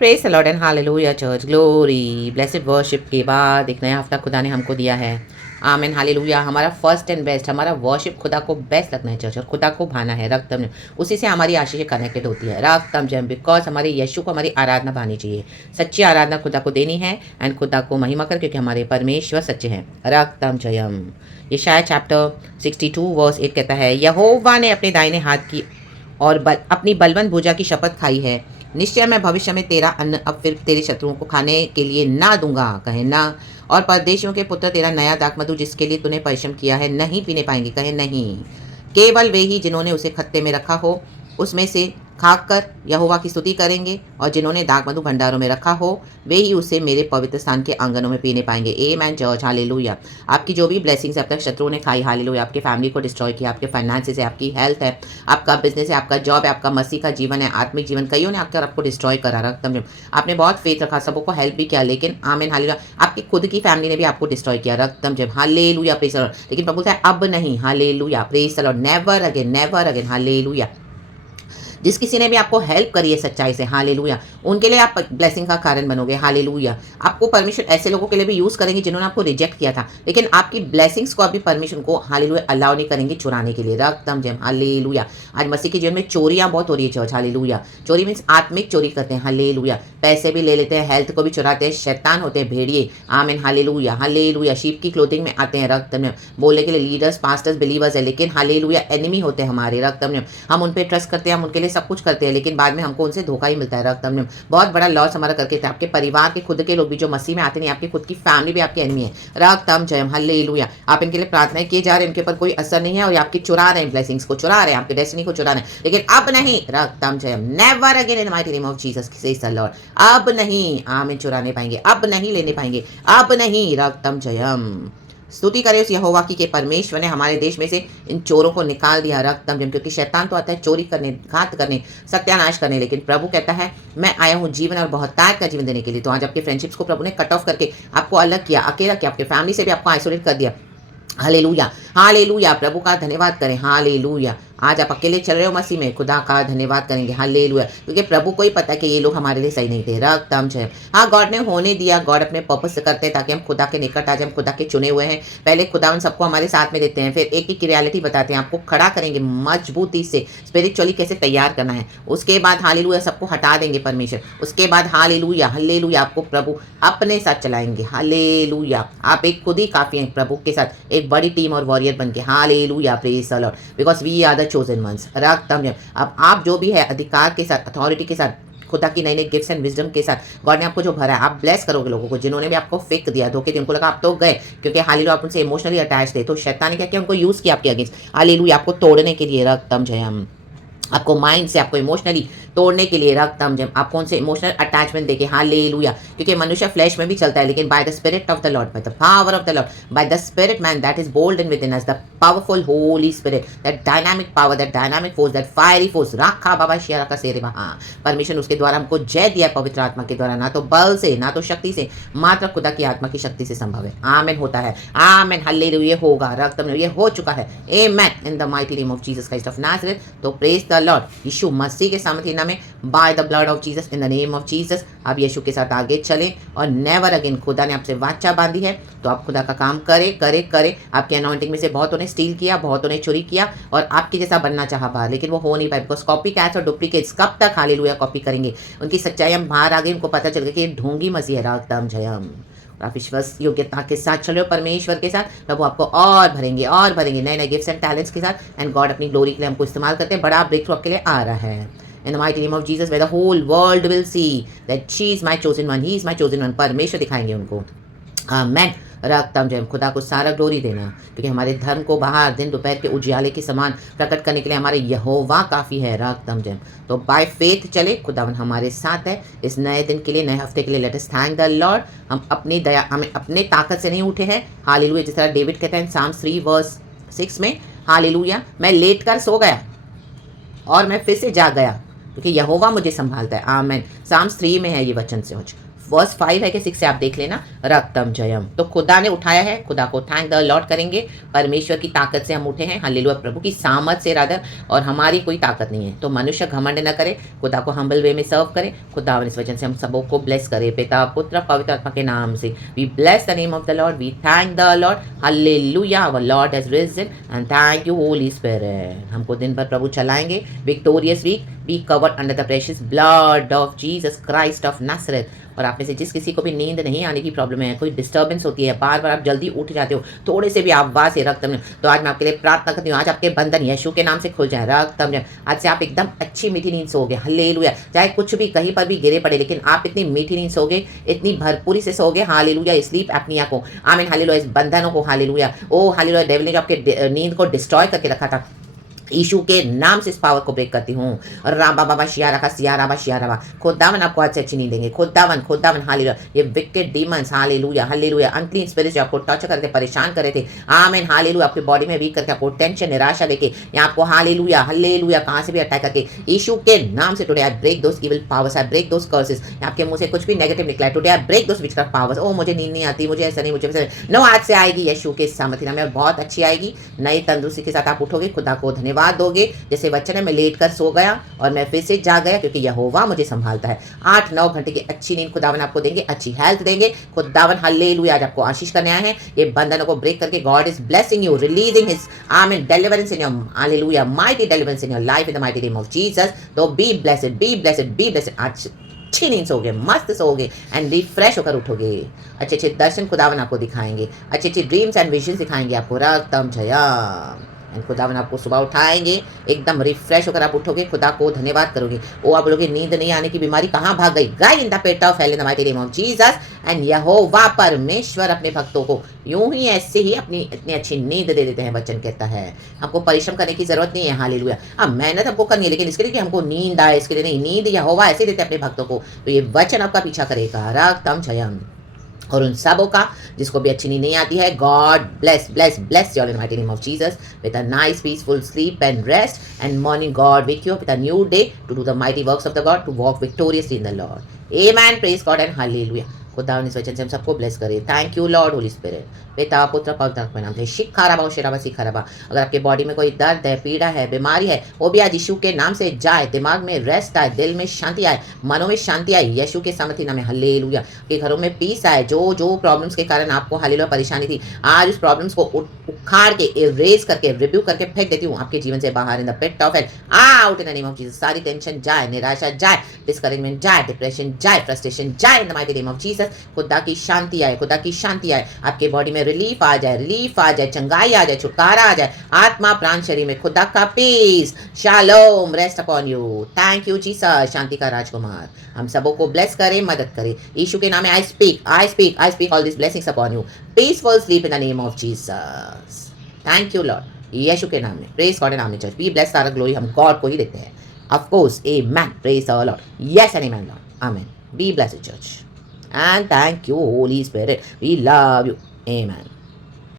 Praise the Lord and hallelujah church glory blessed worship के बाद एक नया हफ्ता खुदा ने हमको दिया है। आमीन हालेलुया। हमारा फर्स्ट एंड बेस्ट, हमारा वर्शिप खुदा को बेस्ट लगना है चर्च, और खुदा को भाना है। रक्तम उसी से हमारी आशीष कनेक्टेड होती है। रक्तम जम बिकॉज हमारे यीशु को हमारी आराधना भानी चाहिए। सच्ची आराधना खुदा को देनी है एंड खुदा को महिमा कर, क्योंकि हमारे परमेश्वर सच्चे हैं। रक्तम जयम। ये शायद चैप्टर 62 वर्स 8 कहता है, यहोवा ने अपने दाहिने हाथ की और अपनी बलवंत भुजा की शपथ खाई है, निश्चय मैं भविष्य में तेरा अन्न अब फिर तेरे शत्रुओं को खाने के लिए ना दूंगा, कहे ना। और परदेशियों के पुत्र तेरा नया दाखमधु जिसके लिए तूने परिश्रम किया है नहीं पीने पाएंगे, कहे नहीं। केवल वे ही जिन्होंने उसे खत्ते में रखा हो उसमें से खाकर यहोवा की स्तुति करेंगे, और जिन्होंने दाखमधु भंडारों में रखा हो वे ही उसे मेरे पवित्र स्थान के आंगनों में पीने पाएंगे। आमेन चर्च हालेलुया। आपकी जो भी ब्लेसिंग्स अब तक शत्रुओं ने खाई, हालेलुया, आपके फैमिली को डिस्ट्रॉय किया, आपके फाइनेंसेस है, आपकी हेल्थ है, आपका बिजनेस है, आपका जॉब है, आपका मसीह का जीवन है, आत्मिक जीवन, कईयों ने आकर आपको डिस्ट्रॉय करा। रक्तम आपने बहुत फेथ रखा, सबों को हेल्प भी किया, लेकिन आमीन हालेलुया आपकी खुद की फैमिली ने भी आपको डिस्ट्रॉय किया। रक्तम जब हालेलुया प्रेज द लॉर्ड। लेकिन प्रभु बोलता है अब नहीं, hallelujah praise the Lord, never again hallelujah. जिस किसी ने भी आपको हेल्प करी है सच्चाई से, हालेलुया, उनके लिए आप ब्लेसिंग का कारण बनोगे। हालेलुया। आपको परमिशन ऐसे लोगों के लिए भी यूज़ करेंगे जिन्होंने आपको रिजेक्ट किया था, लेकिन आपकी ब्लेसिंग्स को अभी परमिशन को हालेलुया अलाउ नहीं करेंगे चुराने के लिए। रक्तम जम हालेलुया। आज मसीह के जीवन में चोरियां बहुत हो रही है चर्च, हालेलुया। चोरी मीन्स आत्मिक चोरी करते हैं, हालेलुया। पैसे भी ले लेते हैं, हेल्थ को भी चुराते हैं, शैतान होते हैं भेड़िए। आमीन हालेलुया हालेलुया। शीप की क्लोथिंग में आते हैं। रक्तम बोलने के लिए लीडर्स पास्टर्स बिलीवर्स है, लेकिन हालेलुया एनिमी होते हैं हमारे। रक्तम हम उन पर ट्रस्ट करते हैं, हम उनके लिए सब कुछ करते हैं, लेकिन बाद में हमको उनसे धोखा ही मिलता है। रक्तम बहुत बड़ा लॉस हमारा करके थे। आपके परिवार के खुद के लोग भी जो मसीह में आते नहीं, आपकी खुद की फैमिली भी आपकी एनिमी है। रक्तम जयम हालेलुया। आप इनके लिए प्रार्थना किए जा रहे हैं, इनके ऊपर कोई असर नहीं है, और आपकी चुरा रहे हैं, ब्लेसिंग्स को चुरा रहे हैं, आपके डेस्टिनी को चुरा रहे हैं, लेकिन अब नहीं। रक्तम जयम never again in mighty name of Jesus says the Lord. अब नहीं आमीन चुराने पाएंगे, अब नहीं लेने पाएंगे, अब नहीं। रक्तम जयम। स्तुति करे उस यहोवा की कि परमेश्वर ने हमारे देश में से इन चोरों को निकाल दिया। रक्तम जम, क्योंकि शैतान तो आता है चोरी करने, घात करने, सत्यानाश करने, लेकिन प्रभु कहता है मैं आया हूँ जीवन और बहुतायत का जीवन देने के लिए। तो आज आपके फ्रेंडशिप्स को प्रभु ने कट ऑफ करके आपको अलग किया, अकेला किया, आपके फैमिली से भी आपको आइसोलेट कर दिया। Hallelujah hallelujah. प्रभु का धन्यवाद करें। हालेलुया। आज आप अकेले चल रहे हो मसीह में, खुदा का धन्यवाद करेंगे। हालेलुया। क्योंकि प्रभु को ही पता है कि ये लोग हमारे लिए सही नहीं थे। रक्तम जय। हाँ, गॉड ने होने दिया, गॉड अपने पर्पस से करते हैं ताकि हम खुदा के निकट आ जाए। हम खुदा के चुने हुए हैं। पहले खुदा उन सबको हमारे साथ में देते हैं, फिर एक एक रियलिटी बताते हैं, आपको खड़ा करेंगे मजबूती से, स्पिरिचुअली कैसे तैयार करना है। उसके बाद हालेलुया सबको हटा देंगे परमेश्वर। उसके बाद हालेलुया हालेलुया आपको प्रभु अपने साथ चलाएंगे। हालेलुया। आप एक खुद ही काफी हैं प्रभु के साथ, एक बड़ी टीम और वॉरियर बन के। Hallelujah praise the Lord, because we are the chosen ones. रक्तम जय। अब आप जो भी है अधिकार के साथ, अथॉरिटी के साथ, खुदा की नई नई गिफ्ट्स एंड विजडम के साथ गॉड ने आपको जो भरा है, आप ब्लेस करोगे लोगों को। जिन्होंने भी आपको फेक दिया, धोखे दिए, उनको लगा आप तो गए, क्योंकि हालेलुया आप उनसे इमोशनली अटैच थे, तो शैतान ने क्या किया, उनको यूज किया आपके अगेंस्ट। हालेलुया आपको तोड़ने के लिए। रक्तम जय। हम आपको माइंड से, आपको इमोशनली तोड़ने के लिए। रक्तम जम आपको उनसे इमोशनल अटैचमेंट देके। हालेलुया। क्योंकि मनुष्य फ्लैश में भी चलता है, लेकिन by the spirit of the lord, by the power of the lord, by the spirit man that is bold in within us, the powerful holy spirit, that dynamic power, that dynamic force, that fiery force. राखा बाबा शेरा का सेरे वहां permission उसके द्वारा हमको जय दिया पवित्र आत्मा के द्वारा, ना तो बल से, ना तो शक्ति से, मात्र खुदा की आत्मा की शक्ति से संभव है। आमेन होता है। Amen hallelujah. होगा। रक्तम ये हो चुका है। Amen in the mighty name of Jesus Christ of Nazareth. तो प्रेज द लॉर्ड। यीशु मसीह के सामर्थ्य नाम में, by the blood of Jesus, in the name of Jesus, आप यीशु के साथ आगे चलें और नेवर अगेन। खुदा ने आपसे वाचा बांधी है, तो आप खुदा का काम करे करे करे। आपके अनॉइंटिंग में से बहुतों ने स्टील किया, बहुतों ने चोरी किया, और आपके जैसा बनना चाहा बाहर, लेकिन वो हो नहीं पाए, बिकॉज कॉपी कैट्स और डुप्लीकेट्स कब तक हालेलुया कॉपी करेंगे। उनकी सच्चाई हम बाहर आ गई, उनको पता चल गया कि ये ढोंगी मसीह है। रागदाम जयम। आप विश्वास योग्यता के साथ चल रहे हो परमेश्वर के साथ, प्रभु आपको और भरेंगे और भरेंगे नए नए गिफ्ट्स एंड टैलेंट्स के साथ। एंड गॉड अपनी ग्लोरी के लिए हमको इस्तेमाल करते हैं। बड़ा ब्रेक थ्रू आपके लिए आ रहा है। In the mighty name of Jesus, where the whole world will see that she is my chosen one, he is my chosen one. परमेश्वर दिखाएंगे उनको। आमेन। रक्तम जय। खुदा को सारा ग्लोरी देना, क्योंकि हमारे धर्म को बाहर दिन दोपहर के उजियाले के समान प्रकट करने के लिए हमारे यहोवा काफ़ी है। रक्तम जय। तो बाय फेथ चले, खुदावन हमारे साथ है। इस नए दिन के लिए, नए हफ्ते के लिए let us thank the Lord. हम अपनी दया, हमें अपने ताकत से नहीं उठे हैं। हालेलुया। जिस तरह डेविड कहता है Psalms 3 verse 6 में, हालेलुया, मैं लेट कर सो गया और मैं फिर से जाग गया, क्योंकि यहोवा मुझे संभालता है। आमेन। Psalms 3 में है ये वचन से। वर्स 5 है कि 6 से आप देख लेना, रक्तम जयम। तो खुदा ने उठाया है, खुदा को थैंक द लॉर्ड करेंगे। परमेश्वर की ताकत से हम उठे हैं, हालेलुया, प्रभु की सामर्थ से रादर, और हमारी कोई ताकत नहीं है। तो मनुष्य घमंड न करे, खुदा को हम्बल वे में सर्व करे। खुदा इस वजह से हम सबों को ब्लेस करे, पिता पुत्र पवित्र आत्मा के नाम से। We bless the name of the Lord, we thank the Lord, hallelujah, our Lord has risen and thank you holy spirit. हमको दिन भर प्रभु चलाएंगे, victorious week, be covered under the precious blood of Jesus Christ of Nazareth. और आप में से जिस किसी को भी नींद नहीं आने की प्रॉब्लम है, कोई डिस्टर्बेंस होती है, बार बार आप जल्दी उठ जाते हो, थोड़े से भी आवाज है रक्त में, तो आज मैं आपके लिए प्रार्थना करती हूँ, आज आपके बंधन यीशु के नाम से खुल जाए, रक्त में। आज से आप एकदम अच्छी मीठी नींद सोओगे, हालेलुया। चाहे कुछ भी कहीं पर भी गिरे पड़े, लेकिन आप इतनी मीठी नींद सोओगे, इतनी भरपूरी से सोओगे, हालेलुया। स्लीप एपनिया को, आमीन, हालेलुया, इस बंधनों को, हालेलुया। ओ हालेलुया, डेविल ने जो आपके नींद को डिस्ट्रॉय करके रखा था, यीशु के नाम से इस पावर को ब्रेक करती हूँ। राबा बाबा शिया रखा सिया राबा शिया राबा। खुदावन आपको आज से अच्छी नहीं देंगे, खुदावन खुदावन, हालेलुया। ये wicket demons, hallelujah hallelujah, unclean spirit जो आपको टच करते परेशान कर रहे थे, आमीन, हालेलुया, आपकी बॉडी में वीक करके आपको टेंशन निराशा देके या आपको, हालेलुया हालेलुया, कहाँ से भी अटैक करके, यीशु के नाम से today I break those evil powers, I break those curses. आपके मुंह से कुछ भी नेगेटिव निकला है, today I break those witchcraft powers. ओ मुझे नींद नहीं आती, मुझे ऐसा नहीं, मुझे वैसा नहीं, नो, आज से आएगी यीशु के सामर्थ्य नाम में, बहुत अच्छी आएगी। नई तंदुरुस्ती के साथ आप उठोगे, खुदा को धन्यवाद दोगे। जैसे वचन है, मैं लेट कर सो गया और मैं फिर से जाग गया, क्योंकि यहोवा मुझे संभालता है। 8-9 घंटे की अच्छी नींद खुदावन आपको देंगे, अच्छी हेल्थ देंगे खुदावन, हालेलुया। आज आपको आशीष करने आए हैं, ये बंधनों को ब्रेक करके God is blessing you, releasing his amen deliverance in your, hallelujah, mighty deliverance in your life in the mighty name of Jesus. तो be blessed, be blessed, be blessed. आज अच्छी नींद सोओगे, मस्त सोओगे एंड रिफ्रेश होकर उठोगे। अच्छे अच्छे दर्शन खुदावन आपको दिखाएंगे, अच्छे अच्छे ड्रीम्स एंड विजन दिखाएंगे आपको, रक्तम जयम। एंड खुदावन आपको सुबह उठाएंगे, एकदम रिफ्रेश होकर आप उठोगे, खुदा को धन्यवाद करोगे। वो आप बोलोगे, नींद नहीं आने की बीमारी कहाँ भाग गई, गई in the pit of hell in the mighty name of Jesus. And यहोवा परमेश्वर अपने भक्तों को यूं ही ऐसे ही अपनी इतनी अच्छी नींद दे देते हैं। वचन कहता है हमको परिश्रम करने की जरूरत नहीं है, हालेलुया। अब मेहनत हमको करनी है, लेकिन इसके लिए कि हमको नींद आए, इसके लिए नहीं, नींद यहोवा ऐसे देते हैं अपने भक्तों को। तो ये वचन आपका पीछा करेगा, रक्तम जयम। और उन सबों का जिसको भी अच्छी नींद नहीं आती है, God bless bless bless you all in mighty name of Jesus with a nice peaceful sleep and rest and morning God wake you up with a new day to do the mighty works of the God, to walk victoriously in the Lord. Amen, praise God and hallelujah. खुदा इस वचन से हम सबको bless करे। Thank you Lord holy spirit, पिता पुत्र पवित्र आत्मा के नाम से। शिखाराबा शिराबा सिखाराबा। अगर आपके बॉडी में कोई दर्द है, पीड़ा है, बीमारी है, वो भी आज यीशु के नाम से जाए। दिमाग में रेस्ट आए, दिल में शांति आए, मनों में शांति आए, यीशु के सामर्थ्य नाम में, हालेलुया। के घरों में पीस आए। जो जो प्रॉब्लम्स के कारण आपको हालेलुया परेशानी थी, आज उस प्रॉब्लम्स को उखाड़ के, इरेज करके, रिव्यू करके फेंक देती हूँ आपके जीवन से बाहर in the pit of hell, out in the name of Jesus. सारी टेंशन जाए, निराशा जाए, डिस्करेजमेंट जाए, डिप्रेशन जाए, फ्रस्ट्रेशन जाए in the mighty name of Jesus. खुदा की शांति आए, खुदा की शांति आए, आपके बॉडी में रिलीफ आ जाए, रिलीफ आ जाए, चंगाई आ जाए, छुटकारा आ जाए, आत्मा प्राण शरीर में खुदा का पीस, शालोम rest upon you. Thank you Jesus, शांति का राजकुमार हम सबों को ब्लेस करे, मदद करे। यीशु के नाम में I speak all this blessings upon you. Peaceful sleep in the name of Jesus. Thank you Lord, यीशु के नाम में। Praise God and amen church. Be bless, सारा ग्लोरी हम गॉड को ही देते हैं। Of course, amen, praise the Lord, yes and amen Lord, amen. Be blessed church and thank you Holy Spirit, we love you, amen.